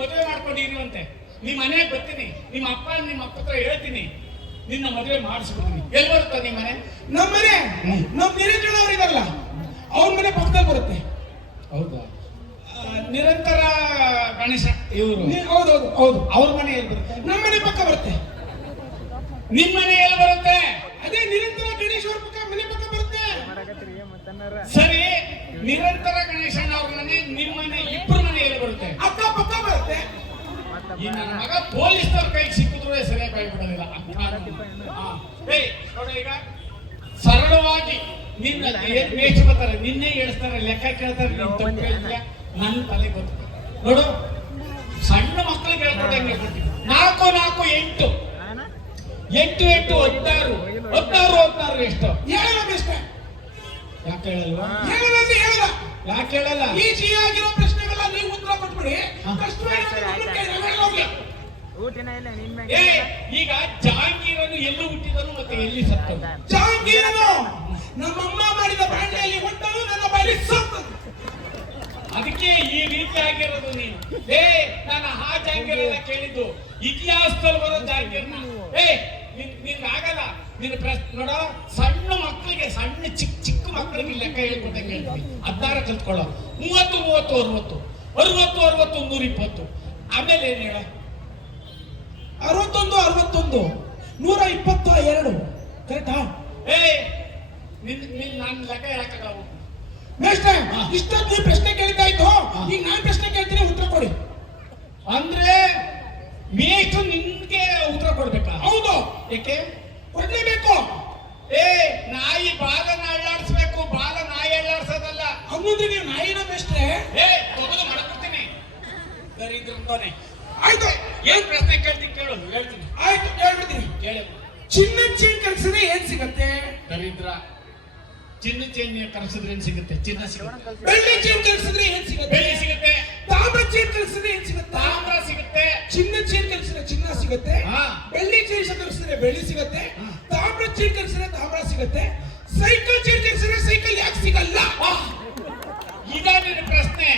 ಮದುವೆ ಮಾಡ್ಕೊಂಡಿರುವಂತೆ ನಿಮ್ಮ ಮನೆಗೆ ಬರ್ತೀನಿ, ನಿಮ್ಮ ಅಪ್ಪ ಹತ್ರ ಹೇಳ್ತೀನಿ, ನಿನ್ನ ಮದುವೆ ಮಾಡಿಸ್ಬಿಡ್ತೀನಿ. ಎಲ್ಲಿ ಬರುತ್ತೆ ನಿಮ್ಮ ಮನೆ? ನಮ್ಮ ಮನೆ ನಮ್ಮ ನಿರಂಜನ ಅವ್ರು ಇದಾರಲ್ಲ ಅವ್ರ ಮನೆ ಪಕ್ಕದಲ್ಲಿ ಬರುತ್ತೆ. ಹೌದಾ? ನಿರಂತರ ಗಣೇಶ ಇವರು? ಹೌದೌದು ಹೌದು. ಅವ್ರ ಮನೆ ಎಲ್ಲಿ ಬರುತ್ತೆ? ನಮ್ಮ ಮನೆ ಪಕ್ಕ ಬರುತ್ತೆ. ನಿಮ್ಮ ಮನೆ ಎಲ್ಲಿ ಬರುತ್ತೆ? ಅದೇ ನಿರಂತರ ಗಣೇಶ್ ಅವ್ರ ಪಕ್ಕ ಮನೆ ಪಕ್ಕ ಬರುತ್ತೆ. ಸರಿ, ನಿರಂತರ ಗಣೇಶನ ಅವ್ರ ಮನೆ ನಿಮ್ಮ ಮನೆ ಇಬ್ಬರ ಮನೆ ಎಲ್ಲಿ ಬರುತ್ತೆ? ಅಕ್ಕ ಪಕ್ಕ ಬರುತ್ತೆ. ಈ ನನ್ನ ಮಗ ಪೊಲೀಸ್ನವ್ರ ಕೈಗೆ ಸಿಕ್ಕಿದ್ರೆ ಸರಿಯಾಗಿ ಬಿಡೋದಿಲ್ಲ. ನೋಡ, ಈಗ ಸರಳವಾಗಿ ನಿನ್ನ ವೇಷ ಬರ್ತಾರೆ, ನಿನ್ನೆ ಹೇಳಿಸ್ತಾರೆ, ಲೆಕ್ಕ ಕೇಳ್ತಾರೆ, ನನ್ನ ತಲೆ ಗೊತ್ತು. ನೋಡು, ಸಣ್ಣ ಮಕ್ಕಳಿಗೆ ಹೇಳ್ಕೊಟ್ಟಂಗೆ ಹೇಳ್ಕೊಡ್ತೀನಿ. 4 4 8 8 8 16 16 ಎಷ್ಟು? ಹೇಳಲ್ಲ ಬೆಸ್ಟ್. ಯಾಕೆ ಹೇಳಲ್ವಾ? ಹೇಳಲ್ಲ ಅಂದ್ರೆ ಹೇಳಲ್ಲ. ಯಾಕೆ ಹೇಳಲ್ಲ? ಈಜಿ ಆಗಿರೋ ಪ್ರಶ್ನೆಗೆಲ್ಲ ನೀವು ಉತ್ತರ ಕೊಟ್ಬಿಡಿ. ಈಗ ಜಹಾಂಗೀರನು ಎಲ್ಲಿ ಹುಟ್ಟಿದನು ಮತ್ತೆ ಎಲ್ಲಿ ಸತ್ತನು? ಜಹಾಂಗೀರನು ನಮ್ಮಮ್ಮ ಮಾಡಿದ ಬಾಂಡೆಯಲ್ಲಿ ಹುಟ್ಟಲು ನನ್ನ ಬಾಯಲ್ಲಿ ಸತ್ತನು. ಅದಕ್ಕೆ ಈ ರೀತಿ ಆಗಿರೋದು ನೀನು. ನಾನು ಆ ಜಹಾಂಗೀರನ್ನ ಕೇಳಿದ್ದು, ಇತಿಹಾಸದಲ್ಲಿ ಬರೋ ಜಹಾಂಗೀರ್ನ. ನಿನ್ಗಾಗಲ್ಲ. ನಿನ್ನ ಪ್ರಶ್ನೆ ನೋಡೋ, ಸಣ್ಣ ಮಕ್ಕಳಿಗೆ, ಸಣ್ಣ ಚಿಕ್ಕ ಮಕ್ಕಳಿಗೆ ಲೆಕ್ಕ ಹೇಳ್ಕೊಟ್ಟಂಗೆ ಹೇಳ್ತೀನಿ. 16 ಕಲ್ತ್ಕೊಳ್ಳೋ. 30 30 60 60 120. ಆಮೇಲೆ ಏನ್ ಹೇಳ? 61 61 122 ಕರೆಕ್ಟಾ? ನಾನು ಲೆಕ್ಕ ಹೇಳಕ್ಕಾಗಲ್ಲ. ಮೇಷ್ಟ್ರೆ, ಇಷ್ಟೊತ್ತು ನೀವು ಪ್ರಶ್ನೆ ಕೇಳಿದ್ದಾಯ್ತು. ಈಗ ನಾನು ಪ್ರಶ್ನೆ ಕೇಳ್ತೀನಿ, ಉತ್ತರ ಕೊಡಿ. ಅಂದ್ರೆ ಮೇಷ್ಟು ನಿನ್ಗೆ ಉತ್ತರ ಕೊಡ್ಬೇಕಾ? ಹೌದು. ಏಕೆ ಕೊಡ್ಲೇಬೇಕು. ನಾಯಿ ಬಾಲನ ಅಳ್ಳಾಡಿಸ್ಬೇಕು, ಬಾಲ ನಾಯಿ ಅಳ್ಳಾಡ್ಸೋದಲ್ಲ. ಹಂಗಂದ್ರೆ ನೀವು ನಾಯಿನ ಮೇಷ್ಟ್ರೆ? ತಗೊಂಡು ಮಾಡ್ಕೊಡ್ತೀನಿ. ದರಿದ್ರಂತಾನೆ. ಆಯ್ತು, ಏನ್ ಪ್ರಶ್ನೆ ಕೇಳ್ತೀನಿ ಕೇಳು, ಹೇಳ್ತೀನಿ. ಆಯ್ತು, ಹೇಳ್ಬಿಡ್ತೀನಿ. ಕೇಳು. ಚಿನ್ನ ಚೇನ್ ಕಲ್ಸಿದ್ರೆ ಏನ್ ಸಿಗತ್ತೆ? ದರಿದ್ರ. ಚಿನ್ನ ಚೇನ್ ಕಲಿಸಿದ್ರೆ ಏನ್ ಸಿಗುತ್ತೆ? ಚಿನ್ನ ಸಿಗುತ್ತೆ. ಬೆಳ್ಳಿ ಚೇನ್ ಕಲ್ಸಿದ್ರೆ ಏನ್ ಸಿಗತ್ತೆ? ಬೆಳ್ಳಿ ಸಿಗುತ್ತೆ. ತಾಮ್ರ ಚೇನ್ ಕಲ್ಸಿದ್ರೆ ಏನ್ ಸಿಗತ್ತೆ? ತಾಮ್ರ ಸಿಗುತ್ತೆ. ಚಿನ್ನ ಚೇನ್ ಕಲ್ಸಿದ್ರೆ ಚಿನ್ನ ಸಿಗತ್ತೆ. ಹಾ. ಬೆಳ್ಳಿ ಚೇನ್ ಕಲ್ಸಿದ್ರೆ ಬೆಳ್ಳಿ ಸಿಗತ್ತೆ. ತಾಮ್ರ ಚೇನ್ ಕಲ್ಸಿದ್ರೆ ತಾಮ್ರ ಸಿಗತ್ತೆ. ಸೈಕಲ್ ಚೇನ್ ಕಲ್ಸಿದ್ರೆ ಸೈಕಲ್ ಯಾಕೆ ಸಿಗಲ್ಲ? ಈಗ ನಿನ್ನ ಪ್ರಶ್ನೆ.